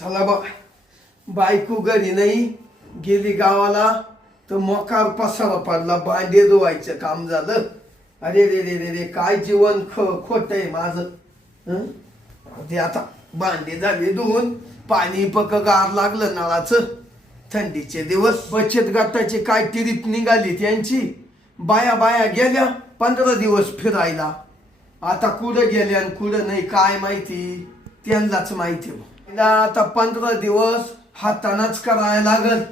चला बा, बायको घरी नाही, गेली गावाला तर मोकार पसारा पडला, भांडे धुवायचं काम झालं. अरे रे रे रे रे, काय जीवन खोट आहे माझं. ते आता भांडे झाले धुवून, पाणी पक गार लागलं नळाचं. थंडीचे दिवस, बचत गटाची काय ट्रिप निघाली त्यांची. बाया बाया गेल्या 15 दिवस फिरायला. आता कुठं गेल्या आणि कुठं नाही काय माहिती, त्यांनाच माहिती. आता 15 दिवस हातानच करायला लागल,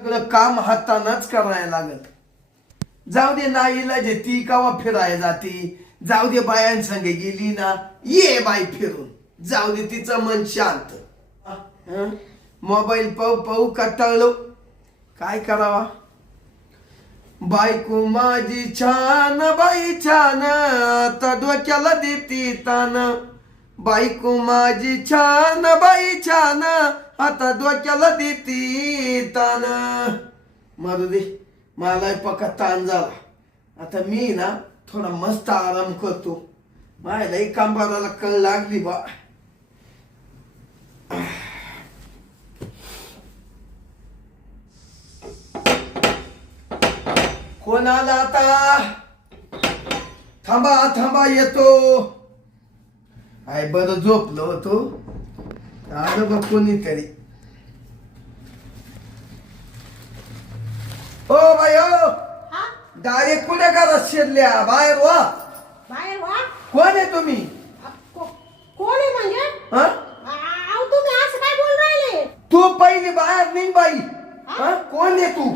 सगळं काम हातानच करायला लागल. जाऊ दे, नाईला जे ती कवा फिरायला जाती. जाऊ दे, बायांसंगे गेली ना, ये बाई फिरून, जाऊ दे, तिचं मन शांत. मोबाईल पाहू पाहू कंटाळलो, काय करावा. बायको माझी छान, बाई छान, आता डोक्याला देती तान. बायको माझी छान, बाई छान, आता डोक्याला देती तान. मारू दे, मला पक्का ताण झाला. आता मी ना थोडा मस्त आराम करतो. माझ्यालाही कंबराला कळ लागली बा. कोण आला आता? थांबा थांबा, येतो. आय बरं झोपलो होतो, आलं बघ कोणीतरी. ओ बाई ओ, डायरेक्ट कुठे घरात शिरल्या? बाहेर वा. बाहेर वा. कोण आहे तुम्ही? कोण आहे म्हणजे? अहो तुम्ही असं काय बोल राहिले? तू पहिली बाहेर निघ बाई. कोण आहे तू?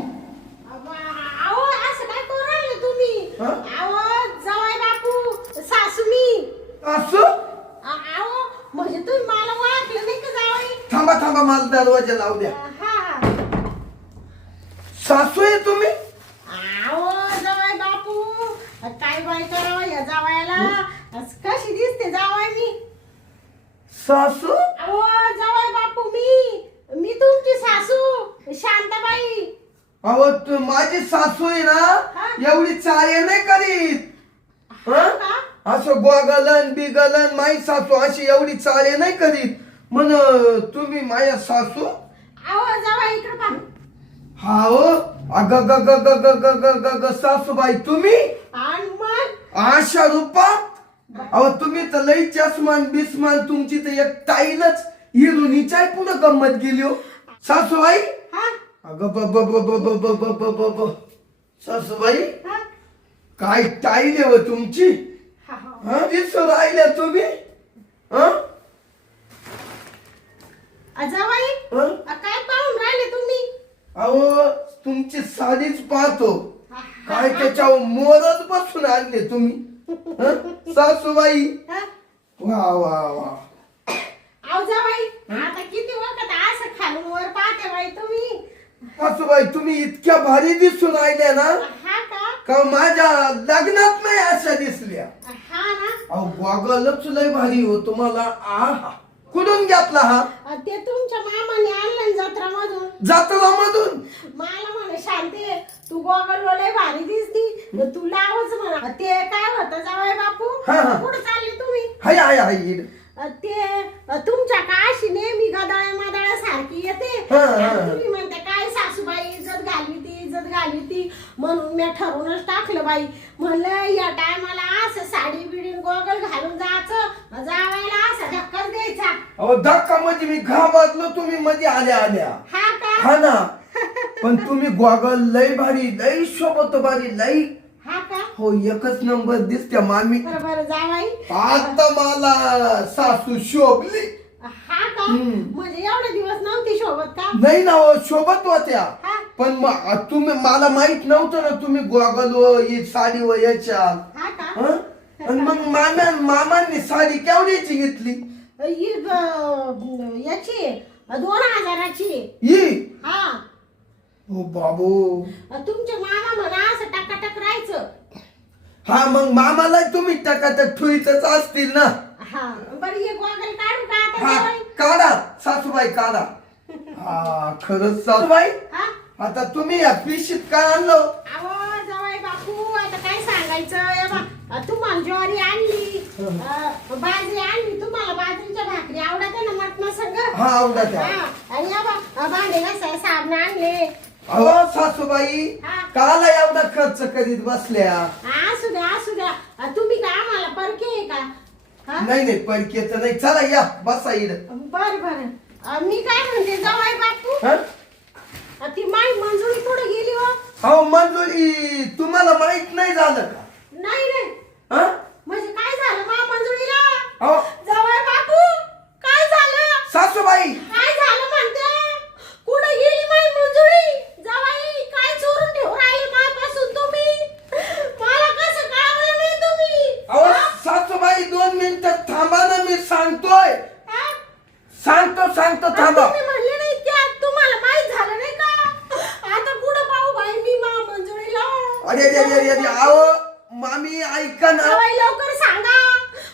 अहो असं काय करू राहिले तुम्ही? अहो जावई बापू, सासू मी. असं? अहो म्हणजे तुम्ही मला ओळखलं नाही का जावई? थांबा थांबा, मला दरवाजा लावू द्या. सासू आहे तुम्ही? अहो जावई बापू, काय बाई करावं या जावयाला? कशी दिसते जावई मी? सासू? अहो जावई बापू, मी तुमची सासू शांताबाई. अहो तू माझी सासू आहे ना, एवढी चाळे नाही करीत. असं गोगलन बिगलन, माई सासू अशी एवढी चाळे नाही करीत. म्हण तुम्ही माझ्या सासू? अहो जावई इकडे पहा. हा हो, अग ग ग ग ग ग ग ग ग सासूबाई तुम्ही आणि मग अशा रूपात? अहो तुम्ही तर लई चष्मान बिस्मान, तुमची तर एक टाईलच हिरोनीच्या पुढे गंमत गेली हो सासूबाई. अगं ब ब ब ब ब ब ब ब ब ब सासूबाई, काय टाईल आहे हो तुमची. दिसू राहिल्या तुम्ही. जावई काय पाहून राहिले तुम्ही? अहो तुमची साडीच पाहतो, काय त्याच्यावर मोरच बसून आणले तुम्ही सासूबाई. वा वा वा. अहो जावई, आता किती वखत असं खालून वर पाहते बाई तुम्ही. सासूबाई तुम्ही इतक्या भारी दिसून राहिल्या ना, हा का माझ्या लग्नात नाही अशा दिसल्या. हा ना. अहो गॉगलच लय भारी हो तुम्हाला. आहा, कुठून घेतला हा? ते तुमच्या मामाने आणलं जत्रामधून. जत्रामधून? मला म्हणे शांती, तू गॉगल लय भारी दिसती, तू लावच म्हणा. ते काय होतं जावई बापू, कुठं चालले तुम्ही? हाय हाय हाय. ते तुमच्या काशी नेहमी गदाळ्या मदाळ्या सारखी येते. तुम्ही म्हणते काय सासूबाई इज्जत घालवी ती, म्हणून मी ठरवूनच टाकलं बाई. म्हणलं या टायमाला असं साडी बिडी गॉगल घालून जायचं, जावायला असा धक्काच द्यायचा. अहो धक्का म्हणजे मी घाबरलो, तुम्ही मध्ये आल्या आल्या. हा का? हा ना. पण तुम्ही गॉगल लय भारी, लय शोभत भारी, लय. हा का? हो, एकच नंबर दिसत्या मामी. बरं जावाई, आता मला सासू शोभली. हा का? म्हणजे एवढे दिवस नव्हती शोभत का? नाही ना हो, शोभत होत्या. पण तुम्ही, मला माहित नव्हतं ना तुम्ही गॉगल व साडी व याच्या. हा का? आणि मग मामांनी साडी केवढ्याची घेतली? याची 2000ची. ही? हा. हो बाबू, तुमचे मामा म्हणा असं टकाटक राहायचं. हा मग मामाला तुम्ही टकाटक ठुईतच असतील ना. हा बरं, ये गॉगल काढू का आता? हा काढा सासूबाई काढा. हा खरंच सासूबाई, आता तुम्ही या पिशीत काय आणलं? अहो जावई बापू, आता काय सांगायचं. तुम्हाला ज्वारी आणली, बाजरी आणली. तुम्हाला बाजरीच्या भाकरी आवडत ना मटणा संग. हा उद्या द्या. आणि भांडे घासाय साबण आणले. अहो सासूबाई काला एवढा खर्च करीत बसल्या. असू द्या तुम्ही काय आम्हाला परके आहे का? नाही परकेच नाही. चला या बसा इकडं. बर मी काय म्हणते जावाई बापू ती माई मंजुरी कुठे गेली हो? अहो मंजुरी तुम्हाला माहित नाही झालं का? नाही म्हणजे काय झालं मा मंजुरीला? अहो जावाई बापू काय झालं? सासूबाई काय झालं म्हणते? कुठे गेली माई मंजुरी? जावाई काय चोरून ठेवून राहिले मापासून तुम्ही? मला कसं कळवलं नाही तुम्ही? अहो सासूबाई 2 मिनिटं थांबा ना, मी सांगतोय. सांगतो थांबा. तुम्ही म्हणले नाही त्या तुम्हाला माहित झालं नाही का? आता कुठं पाहू बाई मी मा मंजुरीला? अरे अहो मामी ऐका ना. जावाई लवकर सांगा,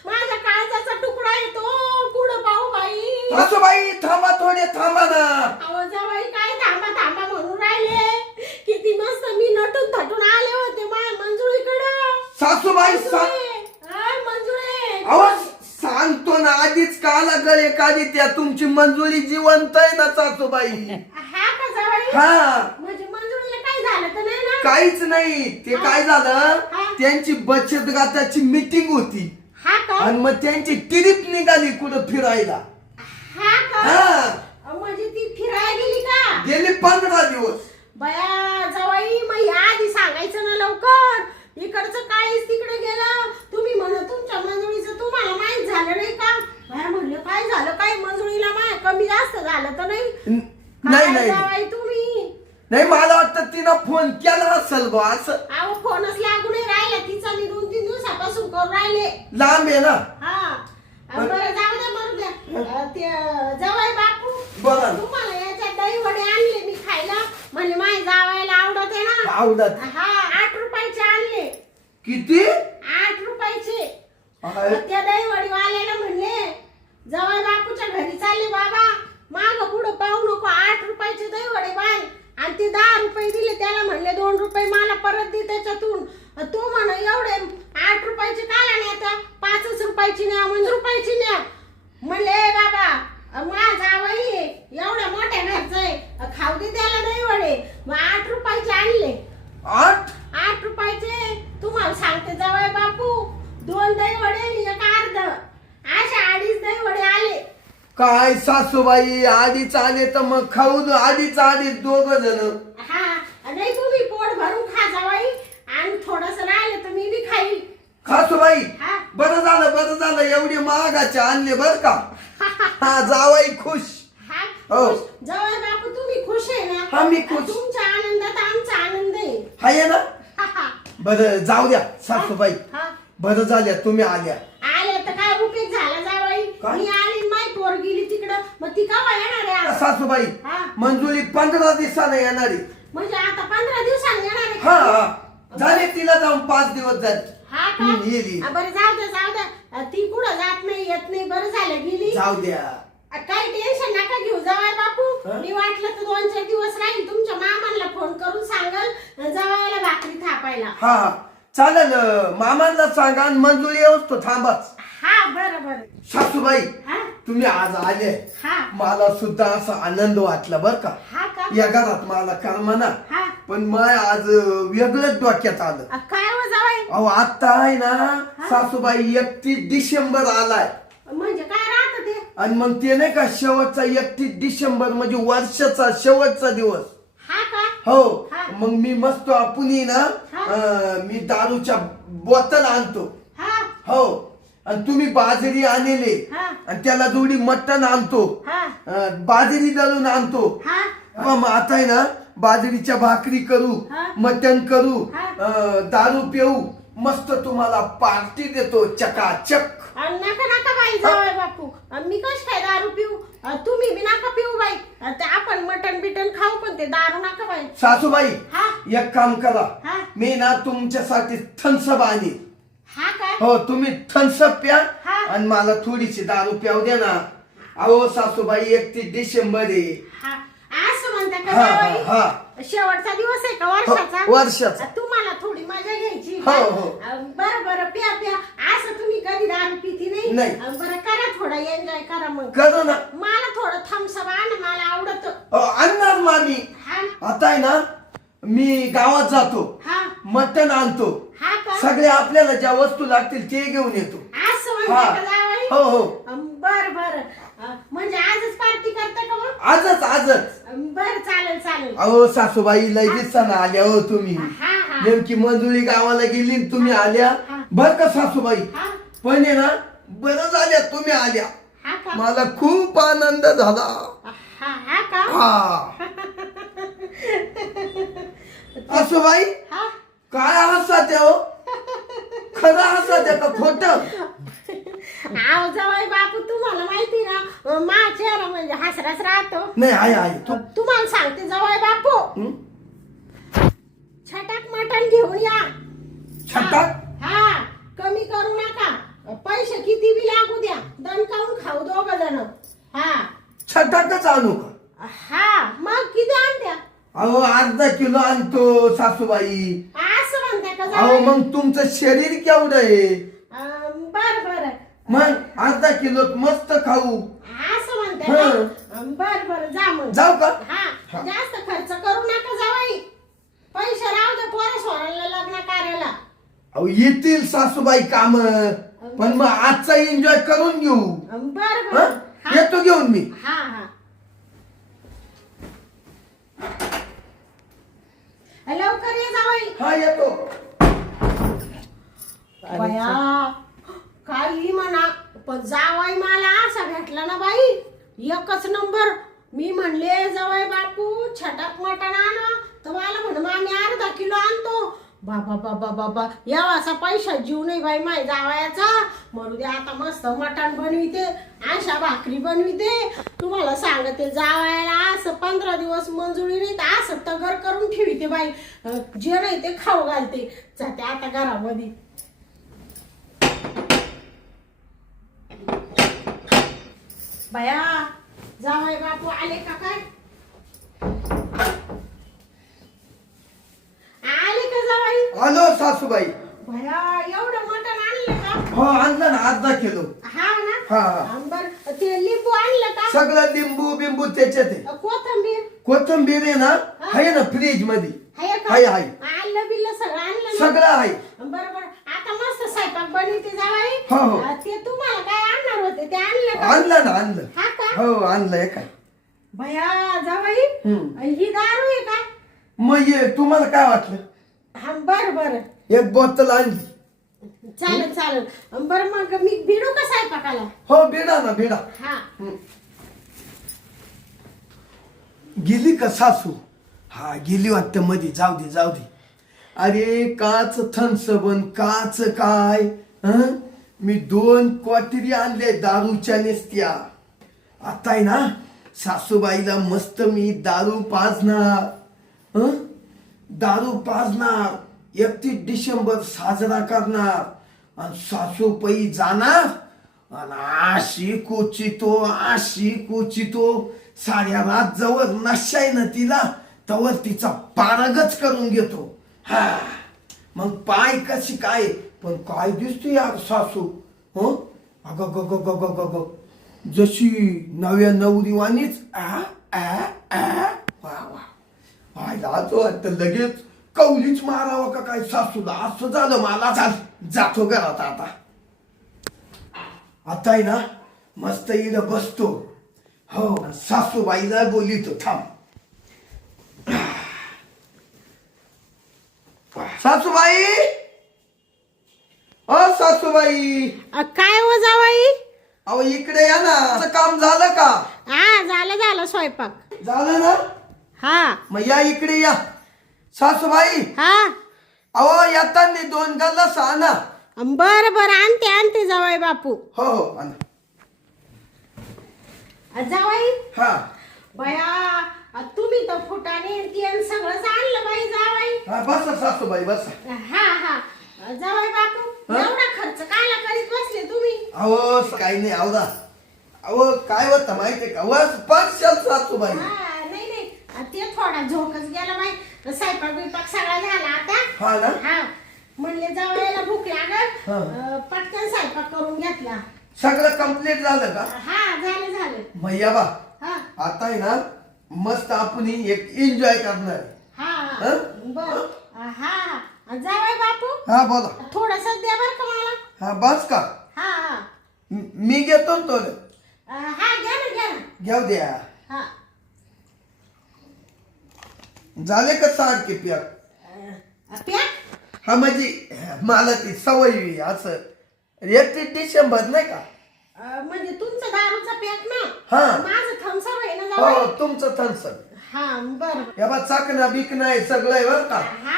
माझ्या काळजाचा तुकडा येतो. कुठं पाहू बाई? सासूबाई थांबा, थोडे थांबा ना. अहो जावाई काय थांबा म्हणून राहिले? किती मस्त मी नटून थटून आले होते माझ्या मंजुळीकडं. सासूबाई मंजुळे अहो सांगतो ना, आधीच काला गळे काढी त्या. तुमची मंजुरी जिवंत आहे ना सासूबाई. हा का जावाई? म्हणजे मंजुळीला काय झालं तर नाही ना? काहीच नाही. ते काय झालं, त्यांची बचत गटाची मीटिंग होती हा का? आणि मग त्यांची ट्रिप निघाली कुठं फिरायला. हा का? म्हणजे ती फिरायला गेली का? गेली 15 दिवस. बया जावाई मग या आधी सांगायचं ना लवकर. इकडचं काहीच तिकडे गेलं. तुम्ही म्हणत तुमच्या मंजुळीचं तुम्हाला माहित झालं नाही का? बया म्हणलं काय झालं, काय मंजुळीला माय कमी जास्त झालं तर नाही? नाही जावाई तुम्ही नाही, मला वाटतं तिनं फोन केला असेल बा असं. अहो फोनच लागू नाही राहिला तिचा. मी 2-3 दिवसापासून करून राहिले. लांब आहे ना. बरं जाऊ द्या मरू द्या. ते जावाई बापू बोला. तुम्हाला याच्यात दही वडे आणले मी खायला. म्हणजे माझ्या जावायला आवडत आहे ना. आवडत. 8 रुपयाचे आणले. किती? 8 रुपयाचे. त्या दही वडी वाल्याला म्हणले जावाई बापूच्या घरी चालले बाबा, माग पुढं पाहू नको. 8 रुपयाचे दही वडे बाय. आणि ते 10 रुपये दिले त्याला. म्हणले 2 रुपये मला परत दे त्याच्यातून. तू म्हण एवढे 8 रुपयाचे काय आणता? 5 रुपयाची न्या, म्हणजे रुपयाची न्या. म्हणले बाबा माझा जावई एवढ्या मोठ्या घरचं आहे, खाऊ दे त्याला दही वडे. मग 8 रुपयाचे आणले. 8 रुपयाचे तुम्हाला सांगते जावई बापू. 2 दही वडे आणि 1 अर्ध अशा 2.5 दही वडे आले. काय सासूबाई, आधीच आले तर मग खाऊ दे. आधीच 2 जण. नाही तुम्ही पोट भरून खा जावाई. आणि थोडस राहिलं तर मी बी खाईल. सासूबाई बरं झालं एवढे महागाचे आणले बर का. जावाई खुश. जावाई बापू तुम्ही खुश आहे ना? मी खुश. तुमच्या आनंदात आमचा आनंद आहे ना. बरं जाऊ द्या सासूबाई. बरं झाल्या तुम्ही आल्या. तर काय उपयोग झाला जावाई? मी आली माय पोर गेली तिकडं. मग ती केव्हा येणार आहे? सासूबाई मंजुरी 15 दिवसाने येणार आहे. म्हणजे आता 15 दिवसांनी येणार आहे? झाले तिला जाऊन 5 दिवस झाले. बरं जाऊ द्या. ती कुठं जात नाही येत नाही. बरं झालं गेली. जाऊ द्या. काही टेन्शन नका घेऊ जावाई बापू. मी वाटलं तर 2-4 दिवस राहील. तुमच्या मामांना फोन करून सांगल जावायला भाकरी थापायला. चालेल. मामांना सांगा आणि मंजुरी येऊच थांबाच. बरं सासूबाई तुम्ही आज आले. मला सुद्धा असा आनंद वाटला बर का. या घरात मला करमना. पण मग आज वेगळंच डोक्यात आलं. काय हो जावाई? अहो आता आहे ना सासूबाई 31 डिसेंबर आलाय. म्हणजे काय राहत ते? आणि मग ते नाही का शेवटचा 31 डिसेंबर म्हणजे वर्षाचा शेवटचा दिवस. हो. मग मी मस्त आपण ना मी दारूच्या बॉटल आणतो. हो. आणि तुम्ही बाजरी आणले आणि त्याला जोडी मटण आणतो. बाजरी दळून आणतो. मग आता आहे ना बाजरीच्या भाकरी करू, मटण करू, दारू पिऊ, मस्त तुम्हाला पार्टी देतो चकाचक. नका बाई जावाई बापू. मी कश काय दारू पिऊ? तुम्ही बी नका पिऊ बाई. आपण मटण बिटन खाऊ पण ते दारू नका बाई. सासूबाई एक काम करा. मी ना तुमच्यासाठी थम्सअप आणीन. हो तुम्ही थम्सअप प्या आणि मला थोडीशी दारू प्याव द्या ना. अहो सासूबाई 31 डिसेंबर आहे. असं म्हणता का जावाई? शेवटचा दिवस आहे का वर्षाचा? तुम्हाला थोडी मजा घ्यायची. बरं प्या. असं तुम्ही कधी दारू पिती नाही. बरं करा थोडा एन्जॉय करा. मग करू ना. मला थोडं थम्सअप आण, मला आवडत. आणणार मामी. हा आता आहे ना मी गावात जातो, हा मटण आणतो, हा का? सगळे आपल्याला ज्या वस्तू लागतील ते घेऊन येतो. असं म्हणते का जावई? हो हो बर बर. म्हणजे आजच पार्टी करता का मग? आजच आजच. बर चालेल चालेल. अहो सासूबाई लय दिवसानं आल्या हो तुम्ही. हा हा नेमकी मंजुळी गावाला गेली आणि तुम्ही आल्या. हा. बर का सासूबाई, हा पण आहे ना बरं झाल्या तुम्ही आल्या. हा का? मला खूप आनंद झाला. हा हा का? हा सासूबाई हा काय हसत हो? खरं हसत का खोट? आव जावई बापू, तुम्हाला माहिती ना माझा चेहरा म्हणजे हसराच राहतो. नाही आहे आहे तू. तुम्हाला सांगते जावई बापू, हं? छटाक मटण घेऊन या. छटाक? हा कमी करू नका. पैसे किती बी लागू द्या, दणकावून खाऊ दोघ जण. हा छटाकच आणू का? हा मग किती आणत्या? अहो अर्धा किलो आणतो सासूबाई. असं म्हणते का अहो जावई? मग तुमचं शरीर केवढं आहे? बर बर. मग अर्धा किलो मस्त खाऊ. असं म्हणते हं. का? बर बर जा मग. जाऊ का? हा जास्त खर्च करू नका जावई. पैसे राहू दे पोरं सोरायला लग्न कार्याला. अहो येतील सासूबाई काम, पण मग आजचा एन्जॉय करून घेऊ. बर हं? बर. येतो घेऊन मी. हा हा लवकर ये जावई. हा येतो. बया काही म्हणा, पण जावई मला असा भेटला ना बाई, एकच नंबर. मी म्हणले जावई बापू छटाक मटण आणा, तर मला म्हण आम्ही अर्धा किलो आणतो. बाबा बाबा बाबा या असा पैसा जीव नाही बाई माय जावयाचा. म्हणू दे आता मस्त मटण बनविते, अशा भाकरी बनविते. तुम्हाला सांगते जावयाला असं 15 दिवस मंजुळी नाही तर असं तगर करून ठेवते बाई. जे नाही ते खाऊ घालते. जाते आता घरामध्ये. बया जावई बापू आले का काय? आले का जावई? आलो सासूबाई. बया एवढं मटण आणलं का? हो आणलं ना अर्धा किलो. हा ना. हा. बर ते लिंबू आणलं का? सगळं लिंबू बिंबू त्याच्यात आहे. कोथिंबीर कोथिंबीर आहे ना, आहे ना फ्रीज मध्ये. आहे का? आहे आहे आणलं बिल्लं सगळं आणलं ना? सगळं आहे. बरोबर. आता मस्त स्वयंपाक बनवते जावई. हो, हो. ते तुम्हाला काय आणणार होते ते आणलं का? आणलं ना आणलं. हा का? हो आणलंय काय. बया जावई हम्म. ही दारू आहे का? मग ये तुम्हाला काय वाटलं? हा बर बर एक बोतल आणली. चालेल चालेल. बर मग मी भिडू का स्वयंपाकाला? हो बिडा ना बिडा. हा गेली का सासू? हा गेली वाटतं मध्ये. जाऊ दे जाऊ दे. अरे काच थन्सबन काच काय हं? मी 2 क्वाटरी आणले दारूच्या नेसत्या. आता आहे ना सासूबाईला मस्त मी दारू पाजणार. हं? दारू पाजणार. 31 डिसेंबर साजरा करणार आणि सासूबाई जाणार आणि अशी कोचितो साऱ्या रात जवळ नशाय ना तिला तवर तिचा पारगच करून घेतो. हा मग पाय कशी काय, पण काय दिसतो यार सासू. हो अग ग ग ग ग ग ग जशी नव्या नवरीवानीच. वा वा आयला वाटतं लगेच कौलीच मारावं का काय सासूला. असं झालं मला. चाल जातो घरात आता. आता आहे ना मस्त इकडं बसतो. हो सासूबाईला बोलितो. थांब सासूबाई. ओ सासूबाई. काय हो जावई? अहो इकडे या ना. असं काम झालं का? हा झालं स्वयंपाक झालं ना. हा मग या इकडे या सासूबाई. हा अहो येताना 2 गल्लास आणा. बर बर आणते जावई बापू. हो हो आणा. जावई हा बया तुम्ही तर फुटाने तेल सगळंच आणलं बाई जावई. हा बसा सासूबाई बसा. हा जावई बापू हा? एवढा खर्च काला करीत बसले तुम्ही? अहो काही नाही आवडा. अहो काय होतं माहितीये का, वस पार्शल सासूबाई. नाही ते थोडा झोकच गेला बाई. स्वयंपाक बिपाक सगळा झाला आता. हा ना. हा म्हणले जावयाला भूक लागल. हा. पटकन स्वयंपाक करून घेतला. सगळं कंप्लीट झालं का? हा झालं झालं. भैया बा हा आता आहे ना मस्त आपण एक एन्जॉय करणार आहे. हा हं? बर. हा जावई बापू हा बोला. थोडस द्या बर का मला. हा बस का? हा हा मी घेतो ना तो. हा घ्या ना घ्या ना. घेऊ द्या. हा झाले का सारखे पॅक? पॅक. हा म्हणजे मला ती सवय आहे असं 31 डिसेंबर नाही का? म्हणजे तुमचं दारूचा पॅक ना. हा. माझं थम्सअप आहे ना हो जावई. तुमचं थन्सन. हा बर. या बा चाकणा बिकणं आहे सगळं आहे बरं का? हा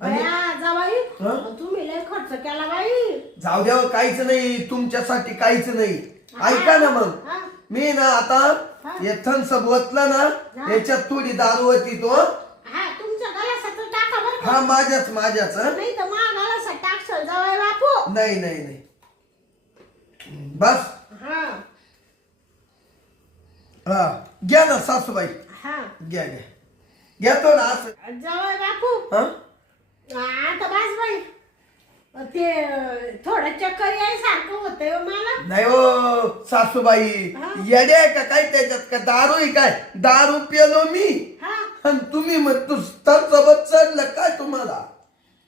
आणि- बया जावई हं? तुम्ही लय खर्च केला बाई. जाऊ द्या हो, काहीच नाही तुमच्यासाठी काहीच नाही. ऐका ना मग हा. मी ना आता हा. हे थन्सअप ओतलं ना हा. याच्यात थोडी दारू होती तो. हा तुमच्या गलासात टाका बर का. हा माझ्याच हं? नाही तर मा गलासात टाकशाल जावई बापू. नाही नाही नाही बस. हा हा घ्या ना सासूबाई. हा घ्या घेतो ना असं. जावई बापू हं? आता बस बाई ते थोडं चक्कर यायसारखं होतंय हो मला. नाही हो सासूबाई हा. येडे आहे का काय त्याच्यात का दारू आहे काय? दारू पिलो मी हा आणि तुम्ही मग तू तर सोबत चढलं काय तुम्हाला?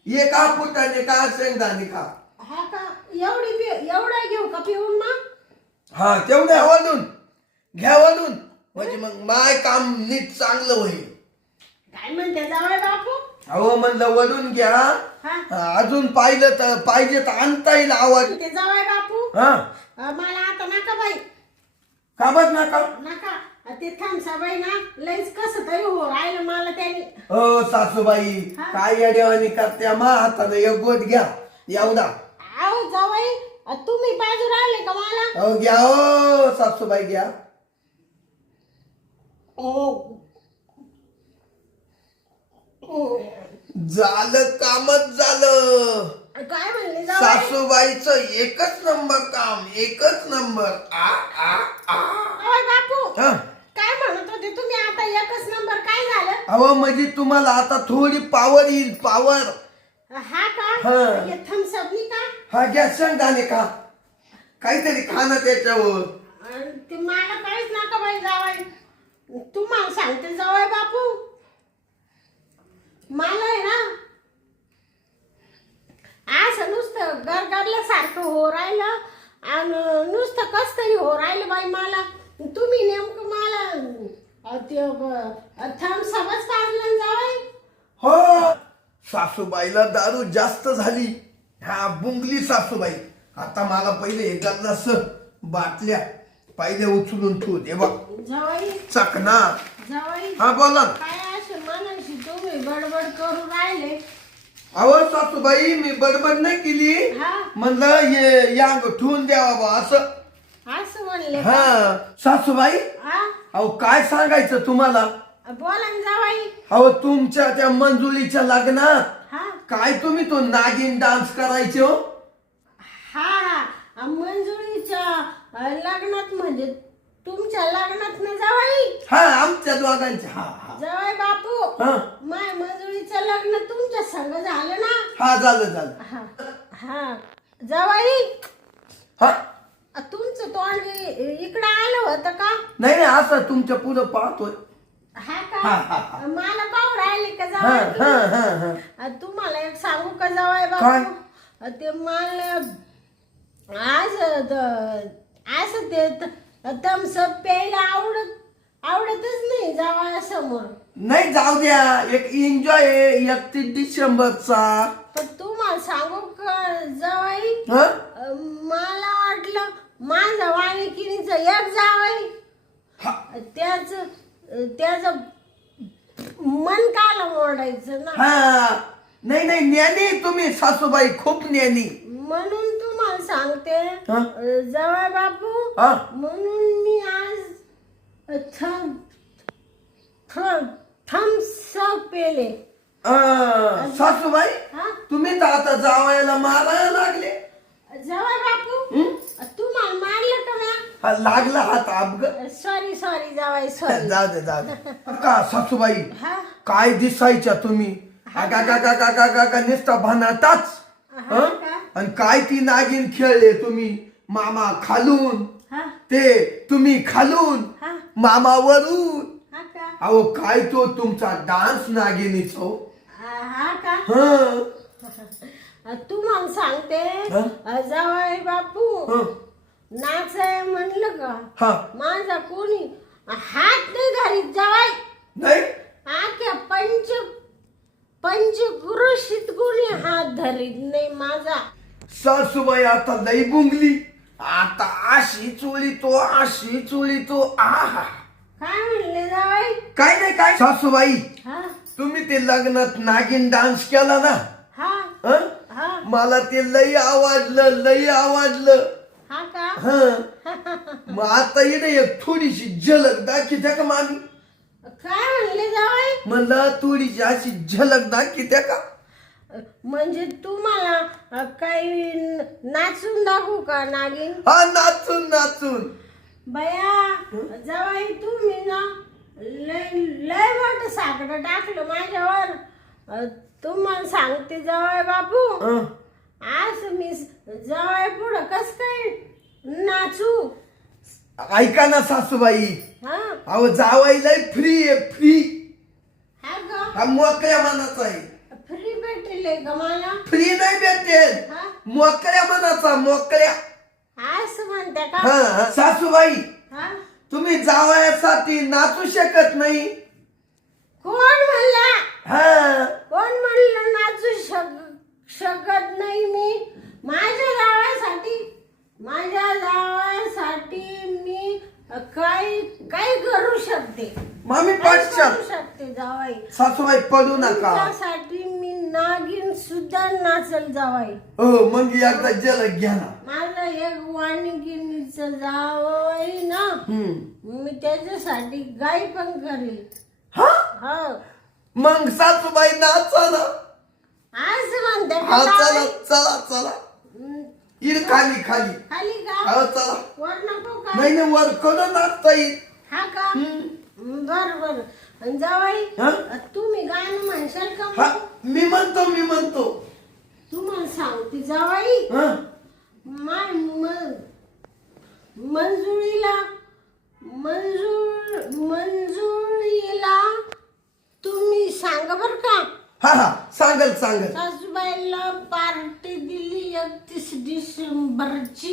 एक फुटाने का शेंगदाणे का? हा का एवढं घेऊ का पिऊन मग? हा तेवढ्या वळून घ्या वळून म्हणजे मग माय काम नीट चांगलं होईल. काय म्हणते जावई बापू? अहो म्हणलं वळून घ्या. हा अजून पाहिजे तर आणता येईल आवाज. ते जावई बापू हा मला आता नका बाई का बस नका? नका. ते थांबसा बाई ना लईच कसं तरी हो राहिलं मला त्याने. हो सासूबाई हा. काय येड्यावानी करत्या मा हाताने एक गोट घ्या एवढा. अहो जावई तुम्ही बाजू राहिले का मला? अहो घ्या हो सासूबाई घ्या. झालं कामच झालं. काय म्हणले जावई? सासूबाईचं एकच नंबर काम एकच नंबर. आ आ आ जावई बापू हा. काय म्हणत होते तुम्ही आता एकच नंबर काय झालं? अहो म्हणजे तुम्हाला आता थोडी पावर येईल पावर. हा का? हा. हे थम्सअपनी का? हा घ्या शेंगदाणे का काहीतरी खाणं त्याच्यावर. ते मला काहीच नका बाई जावई. तुम्हाला सांगते जावई बापू मला आहे ना असं नुसतं गरगरल्यासारखं हो राहिलं आणि नुसतं कस तरी हो राहिलं बाई मला. तुम्ही नेमकं मला ते थम्सअपच पाजलं जावई. हो सासूबाईला दारू जास्त झाली. हा बुंगली सासूबाई. आता मला पहिले हे गल्लास बाटल्या पहिले उचलून ठेवू दे बा. जावई चकना. जावई हा बोला ना. काय असं मनाशी तुम्ही बडबड करून राहिले? अहो सासूबाई मी बडबड नाही केली. हा म्हणलं ये या ठेवून द्यावा बा असं. असं म्हणले का? हा सासूबाई हा अहो काय सांगायचं तुम्हाला. बोला ना जावई. अहो तुमच्या त्या मंजुळीच्या लग्नात हा काय तुम्ही तो नागिन डान्स करायचे हो. हा मंजुळीच्या लग्नात म्हणजे तुमच्या लग्नात ना जावई? हा आमच्या दोघांच्या. हा हा जावई बापू हा. माय मंजुळीचं लग्न तुमच्या संग झालं ना? हा झालं. हा हा जावई हा तुमचं तोंड इकडं आलं होतं का? नाही असं तुमच्या पुढं पाहतोय. हा हा, हा, का? मला पाहू राहिले का हा हा जावई? हा हा तुम्हाला एक सांगू का जावई काय? बापू? ते मला आज असं ते थम्सअप प्यायला आवडतच नाही जावयासमोर. नाही जाऊ द्या एक एन्जॉय 31 डिसेंबरचा. पण तुम्हाला सांगू का जावई हा मला वाटलं माझा वाणिकिनीचं एक जावई हा. त्याच मन काला मोडायचं ना. हा नाही ज्ञानी तुम्ही सासूबाई खूप ज्ञानी. म्हणून तुम्हाला सांगते हा? जावई बापू हा म्हणून मी आज थम्सअप पेले. सासूबाई हा तुम्ही तर आता जावायला मारायला लागले. जावई बापू तुम्हाला मारलं का म्या? हा लागला हात अपघात. सॉरी जावई सॉरी. जाऊ दे का सासूबाई हा काय दिसायच्या तुम्ही. का निसता भानाटाच. हा का? आणि काय ती नागिन खेळले तुम्ही. मामा खालून, हा ते तुम्ही खालून, हा मामा वरून. हा का अहो काय तो तुमचा डान्स नागिनीच हो. हा का हं. तुम्हाला सांगते हा? जावई बापू हं. नाचाय म्हणलं का हा माझा कोणी हात नाही धरीत जावाई. नाही आख्या पंचक्रोशीत कोणी हात धरीत नाही माझा. सासूबाई आता लई बुंगली. आता अशी चोळी तो आहा. काय म्हणले जावाई. काय नाही काय सासूबाई, हा तुम्ही ते लग्नात नागिन डान्स केला ना, हा हं? हा मला ते लई आवडलं. हा का हं. मग आता इकडे एक थोडीशी झलक दाखवत्या का मामी. काय म्हणले जावाई. म्हणलं थोडीशी अशी झलक दाखवत्या का. म्हणजे तुम्हाला काही नाचून दाखवू का नागिन. हा नाचून बया जावाई तुम्ही ना लय मोठं साकडं टाकलं माझ्यावर. तुम्हाला सांगते जावाई बापू हं. आज मी जावाई पुढं कस काय नाचू. ऐका ना सासूबाई, हा अहो जावाईला फ्री हा का हा मोकळ्या मनाचा आहे. फ्री भेटले का मला. फ्री नाही भेटेल, हा मोकळ्या मनाचा मोकळ्या. असं म्हणते का. हा सासूबाई, हा तुम्ही जावयासाठी नाचू शकत नाही. कोण म्हणला. हा कोण म्हणलं नाचू शकत नाही मी. माझ्या जावासाठी मी काय करू शकते. मामी काय पाठशाल. करू शकते जावाई. सासूबाई पडू नका. तुमच्यासाठी मी नागिन सुद्धा नाचल जावाई. हो मग एकदा जलक घ्या ना. माझं एक वाणिगिनीच जावई ना, मी त्याच्यासाठी गाई पण करेल. हा हो मग सासूबाई नाचा ना. आज म्हणते हा का चला जावई? चला हं, इड खाली खाली का हो चला. वर नको का. नाही वर कडं नाचता येईल. हा का बर आणि जावाई हा? तुम्ही गाणं म्हणशाल का हा मग? मी म्हणतो. तुम्हाला सांगते जावाई हा मंजुळीला तुम्ही सांगा बर का. हा सांगल सासूबाईला पार्टी दिली 31 डिसेंबरची.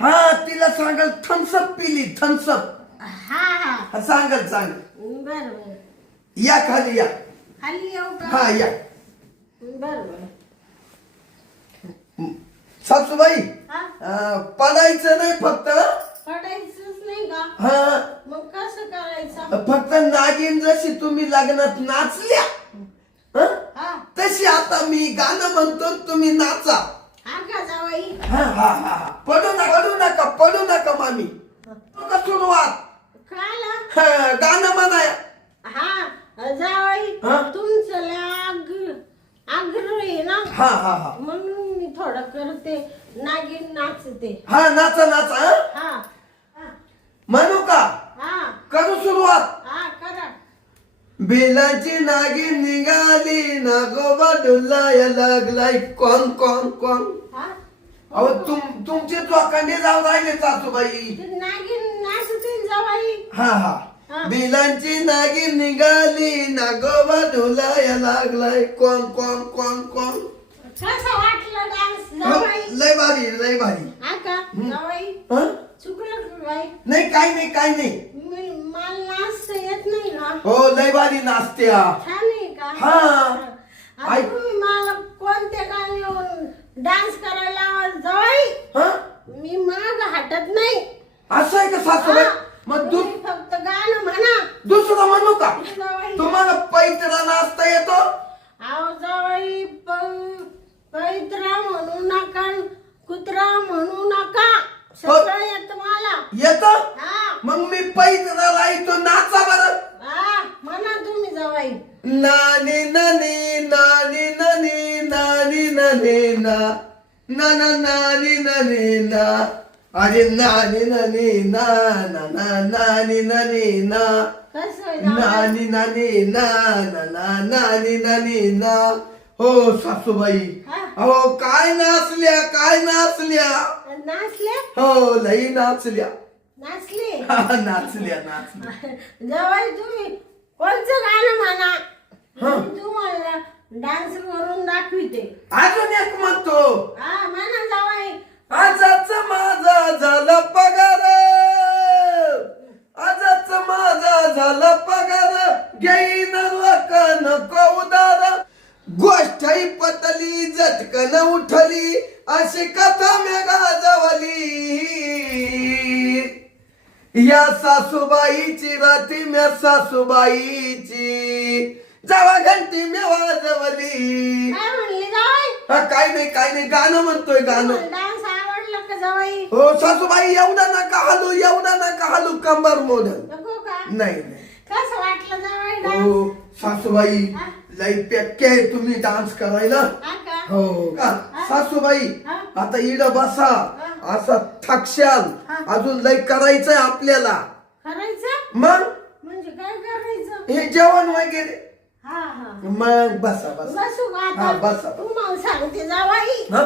हा तिला सांगल थम्सअप पिली थम्सअप. हा सांगल बर या खाली या. खाली येऊ का. हा या. बर सासूबाई हा पडायचं नाही फक्त. पडायचंच नाही का. हा मग कसं करायचं. फक्त नागिन जशी तुम्ही लग्नात नाचल्या हं? हा तशी आता मी गाणं म्हणतो तुम्ही नाचा. हा का जावाई. हा पडू नका मामी. बघा सुरुवात. काला गाणं म्हणाया. हा जावाई हा? तुमचं आग्रह आहे ना, हा म्हणून मी थोडं करते नागिन नाचते. हा नाचा हं? हा म्हणू का हा करू सुरुवात. हा करा. बेलाची नागिन निघाली नागोबा डुलाया लागलाय कोण. हा अहो तुमचे चोकांडे जाऊ राहिले सासूबाई. ते नागिन नाचते जावाई. हा बिलांची नागिन निघाली नागोबा डुलाया लागलाय कोण. कसं वाटलं डान्स जावाई. लय भारी. हा का जावाई. हं? चुकलं का काय. नाही काय नाही. मला नाचता येत नाही का. हो लय भारी नाचत्या. छान आहे का. हा. आता तुम्ही मला कोणत्या गाण्यावर डान्स करायला लावाल जावाई. हं? मी माग हटत नाही. असं आहे का सासूबाई. हा. मग तुम्ही फक्त गाणं म्हणा दुसरं म्हणू का. जावाई. तुम्हाला पैतरा नाचता येतो. अहो जावाई पैत्रा म्हणू नका, कुत्रा म्हणू नका. सगळं येत मला. येत हा मग मी पैतराला येतो. नाचा बरं. हा म्हणा तुम्ही जावाई. नानी नानी नानी नानी नानी नानी ना नानी ना अरे नानी ना नानी ना कसं आहे जावाई? नानी ना नानी ना हो सासूबाई. हा? अहो काय नाचल्या काय नाचल्या. नाचले हो लई नाचल्या. नाचले हा, नाचल्या नाचल्या. जावाई तुम्ही कोणचं गाणं म्हणा हा. मी तुम्हाला डान्स करून दाखविते. अजून एक म्हणतो. हा म्हणा जावाई. आजाच माझा झाला पगार, आजाच माझा झाला पगार, घेईन लोक नको उदार, गोष्टही पटली झटकन उठली, अशी कथा मी गाजवली. या सासूबाईची राती म्या सासूबाईची, जावा घंटी मी वाजवली. काय म्हणले जावाई? हा काय नाही गाणं म्हणतोय गाणं. डान्स आवडला का जावाई? हो सासूबाई एवढा नका हालू कंबर मोडल. नको का? नाही कसं वाटलं जावाई डान्स? हो सासूबाई हा? लई पेक्के आहे तुम्ही डान्स करायला. हा का? हो का सासूबाई. हा? आता इड बसा, असा थकशाल. हा? अजून लई करायचंय आपल्याला. करायचं मग म्हणजे काय करायचं? हे जेवण वगैरे. हा हा मग बसा बसू का हा आता? बसा. तुम्हाला सांगते जावाई, हा?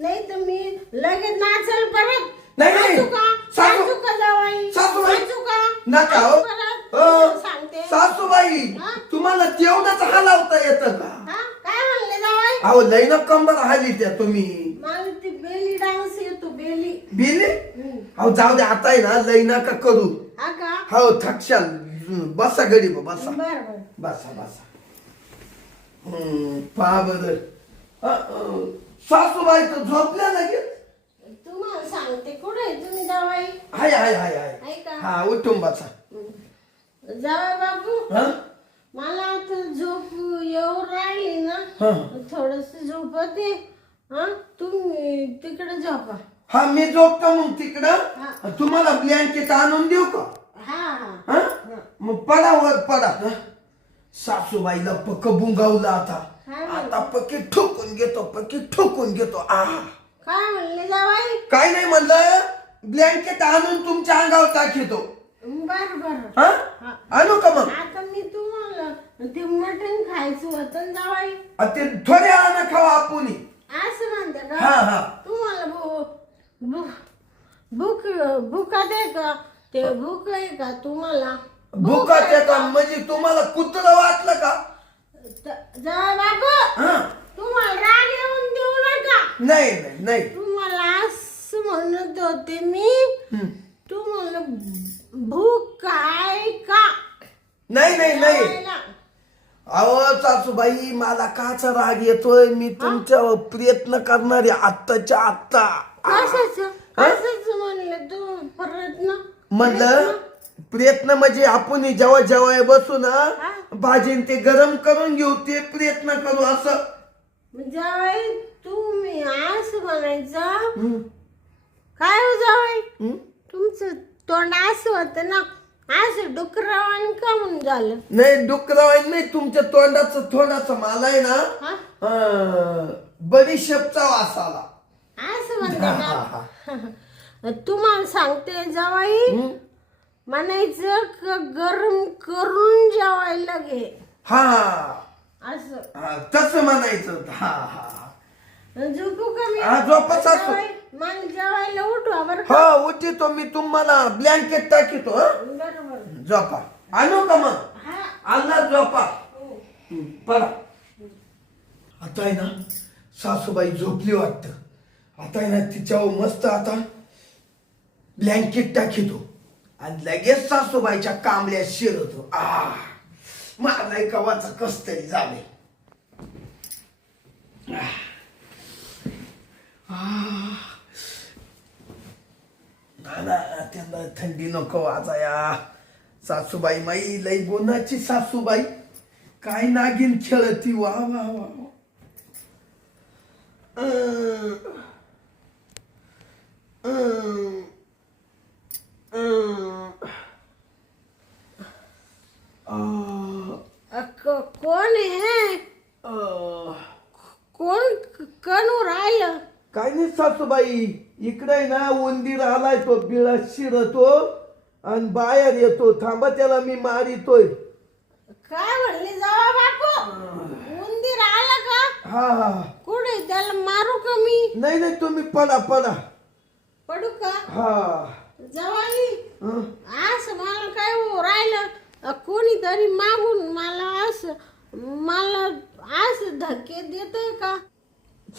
नाही तर मी लगेच नाचल परत. नाही. नाचू का? सासू- नाचू का जावाई? सासूबाई. नाचू का? नका नाचू हो. परत. हो. तुम्हाला सांगते. सासूबाई हा? तुम्हाला तेवढंच हलावता येतं का. हा? काय म्हणले जावाई? अहो लई न कंबर हाली त्या तुम्ही. मला ती बेली डान्स येतो बेली. बिले हम्म. अहो जाऊ दे आता आहे ना लई नका करू. हा का? हो थकशाल. बसा गडी बसा बर बसा. पहा बर. सासूबाई तर झोपल्या लगेच. तुम्हाला सांगते कुठे आहे तुम्ही जावाई? हाय आहे का? हा उठून बसा. जावाई बाबू, हा मला आता झोप येऊ राहिली ना, हा. थोडस झोपते. हा तुम्ही तिकडे झोपा. हा मी झोपतो मग हा. तिकडं. तुम्हाला ब्लँकेट आणून देऊ का. हा हा मग पडा वर पडा. हा? सासूबाईला पक्क बुंगावलं आता. हा. आता पक्की ठोकून घेतो. काय म्हणले जावाई? काय नाही म्हणलं, ब्लँकेट आणून तुमच्या अंगावर टाकीतो. बर हा आणू का मग. आता मी तुम्हाला ते मटण खायचं होतं ना जावाई, ते थोड्या वेळानं खावा आपण. असं म्हणते हा का? हा तुम्हाला भूक आहे का? ते भूक आहे का तुम्हाला? भुकाच्या का म्हणजे तुम्हाला कुत्र वाटलं का. जावाई बाबू, हा तुम्हाला राग येऊन देऊ नका. नाही. तुम्हाला असं म्हणत होते मी, तुम्हाला भूक आहे का? नाही जेवायला. अहो सासूबाई मला काचा राग येतोय. मी तुमच्यावर प्रयत्न करणारे आत्ताच्या आत्ता. असंच म्हणलं तू प्रयत्न म्हणलं प्रयत्न म्हणजे आपण जेव्हा जेव्हा बसू ना भाजीन ते गरम करून घेऊ ते प्रयत्न करू असं. जावाई तुम्ही असं म्हणायचं काय हो जावाई? तुमचं तोंड असं होतं ना, असं डुकरावानी का म्हणून झालं? नाही डुकरावाई नाही, तुमच्या तोंडाचं थोडासा मला आहे ना बडीशेपचा वास आला. असं म्हणते का? तुम्हाला सांगते जावाई, म्हणायचं गरम करून जेवायला घे. हा असं तसं म्हणायचं. हा झोपू का मी? झोपा सासू. जावाई, मला जेवायला उठवा बरं का? हो उठितो मी तुम्हाला ब्लँकेट टाकीतो. बरोबर. झोपा. आणू का मग. हा. आणला झोपा. पडा. आता आहे ना सासूबाई झोपली वाटतं. आता आहे ना तिच्यावर मस्त आता ब्लँकेट टाकीतो आणि लगेच सासूबाईच्या कांबळ्या शिरतो. मला कवाचं कस तरी झाले. त्यांना थंडी नको वाजाया. सासूबाई माई लई बोनाची सासूबाई. काय नागिन खेळती. वा वा वा. कोण आहे? कोण कणू राहिलं? काय नाही सासूबाई, इकडे आहे ना उंदीर आलाय. तो बिळात शिरतो आणि बाहेर येतो. थांबा त्याला मी मारितोय. काय म्हणले जावा बापू? उंदीर आला का? हा हा कुठे त्याला मारू का मी? नाही नाही तुम्ही पडा पडा. पडू का? हा जवाई हं. असं मला काय हो राहिलं कोणीतरी मागून मला असं धक्के देतोय का?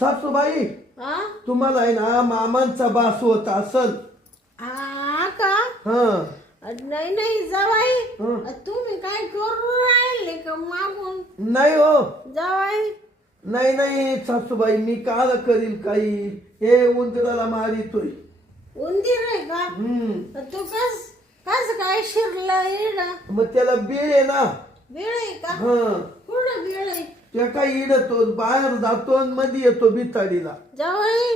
सासूबाई हा तुम्हाला आहे ना मामांचा बास होत असल. हा का? हं. नाही नाही जवाई हं. तुम्ही काय करू राहिले का मागून? नाही हो जवाई नाही नाही सासूबाई मी काल करील काही हे उंदराला मारितोय. उंदीर आहे का? तू कस काय शिरला इड? मग त्याला बीळ आहे ना. वेळ आहे का? हं. कुठं वेळ आहे? त्या काय इडतो बाहेर जातो आणि मध्ये येतो बिताडीला. जवाई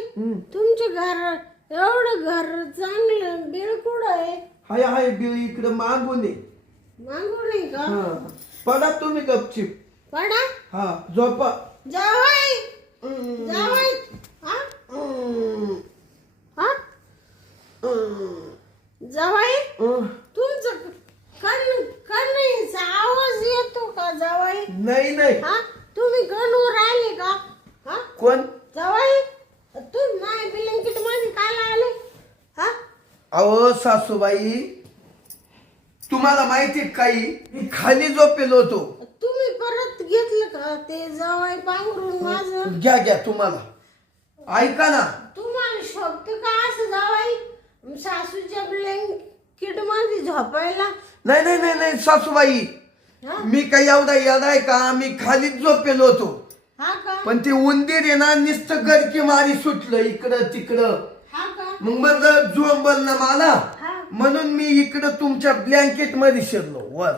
तुमचे घर एवढं घर चांगलं बिळ कुठं आहे? हाय हाय बीळ इकडे मागून आहे. मागून आहे का? हं. पडा तुम्ही गपचिप. पडा हा झोपा. जावाई जावाई हा हं. हा जावाई हं. तुमचं कणीचा आवाज येतो का जावाई? नाही नाही. हा तुम्ही गणू राहिले का? हा कोण? जावाई तू माय ब्लँकेट मध्ये काय आले? हा अहो सासूबाई तुम्हाला माहिती काही मी खाली झोपेल होतो. तुम्ही परत घेतलं का ते जावाई पांघरून माझं? घ्या घ्या तुम्हाला. ऐका ना तुम्हाला शोभत का असं जावाई सासूच्या ब्लँकेट मध्ये झोपायला? नाही नाही नाही नाही सासूबाई हा मी काही एवढा येडाय का मी खालीच झोपेल होतो. हा का? पण ते उंदीर आहे ना नुसतं गरकी मारी सुटलं इकडं तिकडं. हा का? मग म्हणलं झोंबल ना मला हा म्हणून मी इकडं तुमच्या ब्लँकेट मध्ये शिरलो वर.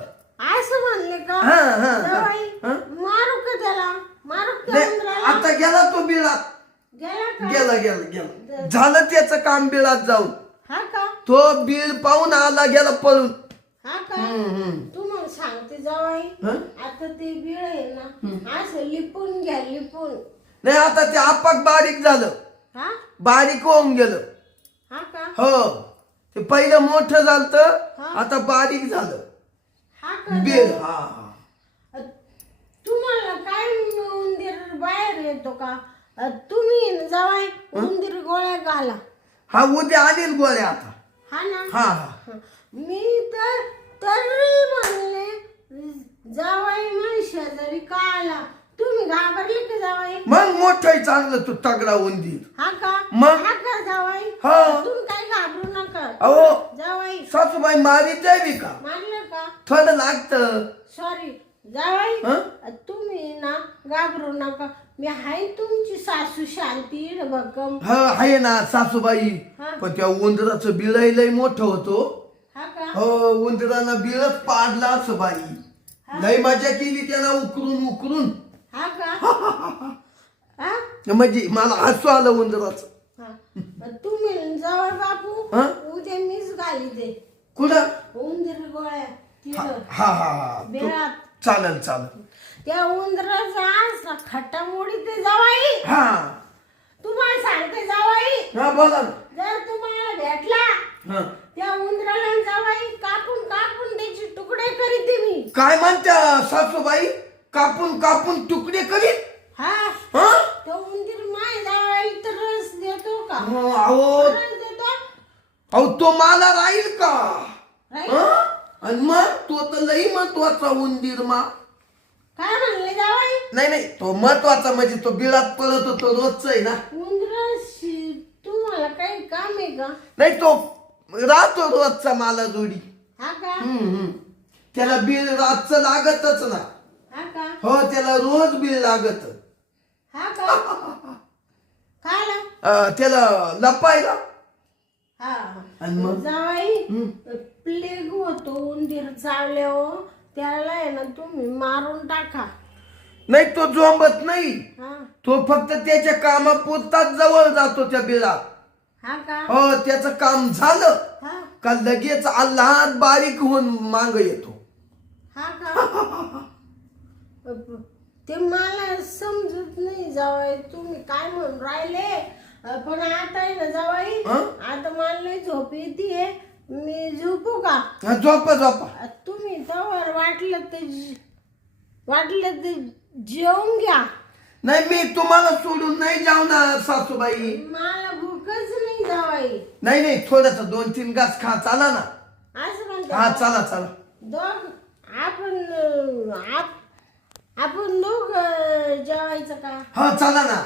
असं म्हणले का? हा, हा, हा. जावाई हा? मारू का त्याला? मारू का नाही, उंदराला? आता गेला तो बिळात. गेला का? गेला गेला गेला झालं त्याचं काम बिळात जाऊन. हा का? तो बीळ पाहून आला गेला पळून. हा का? हम्म. तुम्हाला सांगते जावाई हं? आता ते बिळ आहे ना असं लिपून घ्या लिपून. नाही आता ते आपाक बारीक झालं. हा बारीक होऊन गेलं. हा का? हो ते पहिलं मोठं झालं हा. आता बारीक झालं हा का? बेल. हा हा. तुम्हाला काय उंदीर बाहेर येतो का? तुम्ही जावाई उंदीर गोळ्या घाला. हा उद्या आणील गोळ्या आता. हा ना? हा हा मी तर तरी म्हणले जावाई माझ्या शेजारी का आला? तुम्ही घाबरले का जावाई? मग मोठं चांगलं तू तगडा उंदीर. हा का? मग? हा का जावाई? हा. तुम्ही काय घाबरू नका अहो जावाई. सासूबाई मारीत जावी का? मानलं का? थोडं लागतं. सॉरी जावाई हं? तुम्ही ना घाबरू नका. मी हाय तुमची सासू शांती भक्कम. हा आहे ना सासूबाई. हा. पण त्या उंदराचं बिळही लय मोठं होतो. हा का? हो उंदरानं बिळच पाडला असं बाई. लय मजा केली त्याला उकरून उकरून. हा का? हा? म्हणजे मला हसू आलं उंदराचं. हा. तुम्ही जावाई बापू हं? उद्या मीच घाली दे कुठं? उंदीर गोळ्या हा तिथं हा हा तू- बिळात. चालेल चालेल. त्या उंदराचा असा खट्टामोडी ते जावाई. हा तुम्हाला सांगते जावाई हा बोला ना. जर तुम्हाला भेटला हा. त्या उंदराला जावाई कापून कापून त्याचे तुकडे करीते मी. काय म्हणत्या सासूबाई? कापून कापून तुकडे करीत? हा हा? तो उंदीर माय जावाई तर रस देतो का? अहो रस देतो अहो तो मला राहील का? राईट. हा? आणि मग तो तर लई महत्वाचा उंदीर मा. काय म्हणले जावाई? नाही नाही तो महत्वाचा म्हणजे तो बिळात पळत होतो रोजच आहे ना. उंदराशी तुम्हाला काही काम आहे का? नाही तो राहतो रोजचा मला जोडी. हा का? त्याला बिल रातचं लागतच ना. हा का? हो त्याला रोज बिल लागत. हा का? खायला? त्याला लपायला. हा आणि मग? जावाई प्लेग होतो उंदीर चावल्यावर त्याला आहे ना तुम्ही मारून टाका. नाही तो झोंबत नाही. हा तो फक्त त्याच्या कामापुरताच जवळ जातो त्या बिळात. हा का? हो त्याचं काम झालं हा का लगेच लहान बारीक होऊन माग येतो. हा का? ते मला समजत नाही जावाई तुम्ही काय म्हणून राहिले. पण आता आहे ना जावाई आता मला लई झोप येते. मी झोपू का? झोपा झोपा. तुम्ही तवर वाटलं ते जेवून घ्या. नाही मी तुम्हाला सोडून नाही जाणार सासूबाई. मला भूकच नाही जावाई. नाही नाही थोडस 2-3 घास खा चाला ना. असं म्हणते हा का? चला चला. दोघ आपण दोघ जेवायचं का? हो चला ना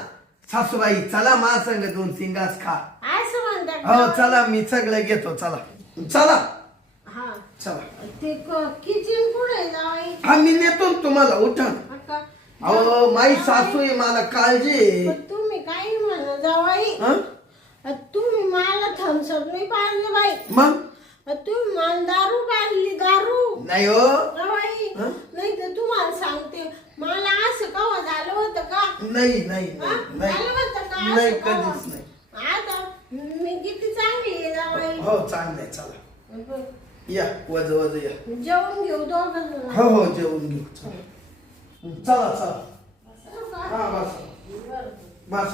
सासूबाई चला मा संग 2-3 घास खा. असं म्हणतात हो का? चला मी सगळं घेतो चला. चला हा चला. ते किचन कुठे जावाई? हा मी नेतो ना तुम्हाला उठा ना. अक्का, अहो माई सासू आहे मला काळजी आहे. पण तुम्ही काही म्हणा जावाई. हं? तुम्ही मला थम्सअप नाही पाडले बाई. मग तुम्ही मला दारू पाडली दारू नाही हो. जावाई. हं? नाही तर तुम्हाला सांगते मला असं कवा झालं होतं का? नाही नाही हा? नाही झालं होतं का असं नाही कवा? कधीच नाही. आता मी किती चांगली आहे जावाई. हो चांगलं आहे चला या वज वज या. जेवण घेऊ दोघं जण. हो हो जेवून घेऊ चला चला चला. असं का? हा बस बरं. बस